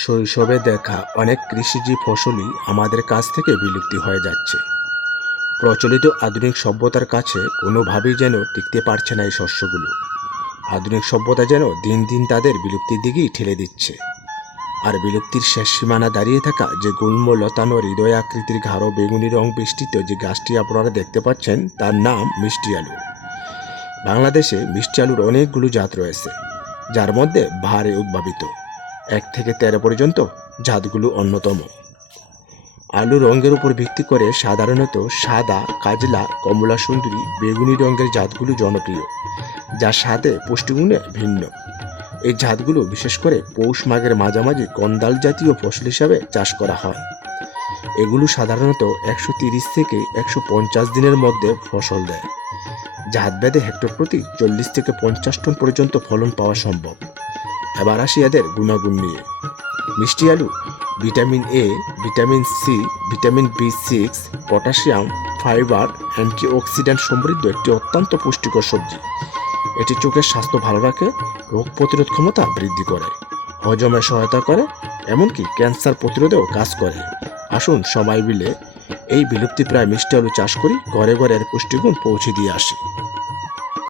শৈশবে দেখা অনেক কৃষিজ ফসলই আমাদের কাছ থেকে বিলুপ্তি হয়ে যাচ্ছে। প্রচলিত আধুনিক সভ্যতার কাছে কোনোভাবেই যেন টিকতে পারছে না এই শস্যগুলো। আধুনিক সভ্যতা যেন দিন দিন তাদের বিলুপ্তির দিকেই ঠেলে দিচ্ছে। আর বিলুপ্তির শেষ সীমানা দাঁড়িয়ে থাকা যে গুল্ম লতানো হৃদয় আকৃতির গাঢ় বেগুনি রং বেষ্টিত যে গাছটি আপনারা দেখতে পাচ্ছেন, তার নাম মিষ্টি আলু। বাংলাদেশে মিষ্টি আলুর অনেকগুলো জাত রয়েছে, যার মধ্যে ভারে উদ্ভাবিত 1 থেকে 13 পর্যন্ত জাতগুলো অন্যতম। আলু রঙের উপর ভিত্তি করে সাধারণত সাদা, কাজলা, কমলা সুন্দরী, বেগুনি রঙের জাতগুলো জনপ্রিয়, যা স্বাদে পুষ্টিগুণে ভিন্ন। এই জাতগুলো বিশেষ করে পৌষ মাঘের মাঝামাঝি কন্দাল জাতীয় ফসল হিসাবে চাষ করা হয়। এগুলো সাধারণত 130 থেকে 150 দিনের মধ্যে ফসল দেয়। জাতভেদে হেক্টর প্রতি 40 থেকে 50 টন পর্যন্ত ফলন পাওয়া সম্ভব। এবার আসি এদের গুণাগুণ নিয়ে। মিষ্টি আলু vitamin A, vitamin C, vitamin বি6, পটাশিয়াম, ফাইবার, অ্যান্টিঅক্সিডেন্ট সমৃদ্ধ একটি অত্যন্ত পুষ্টিকর সবজি। এটি চোখের স্বাস্থ্য ভালো রাখে, রোগ প্রতিরোধ ক্ষমতা বৃদ্ধি করে, হজমে সহায়তা করে, এমনকি ক্যান্সার প্রতিরোধেও কাজ করে। আসুন সবাই মিলে এই বিলুপ্তিপ্রায় মিষ্টি আলু চাষ করি, ঘরে ঘরে এর পুষ্টিগুণ পৌঁছে দিয়ে আসি।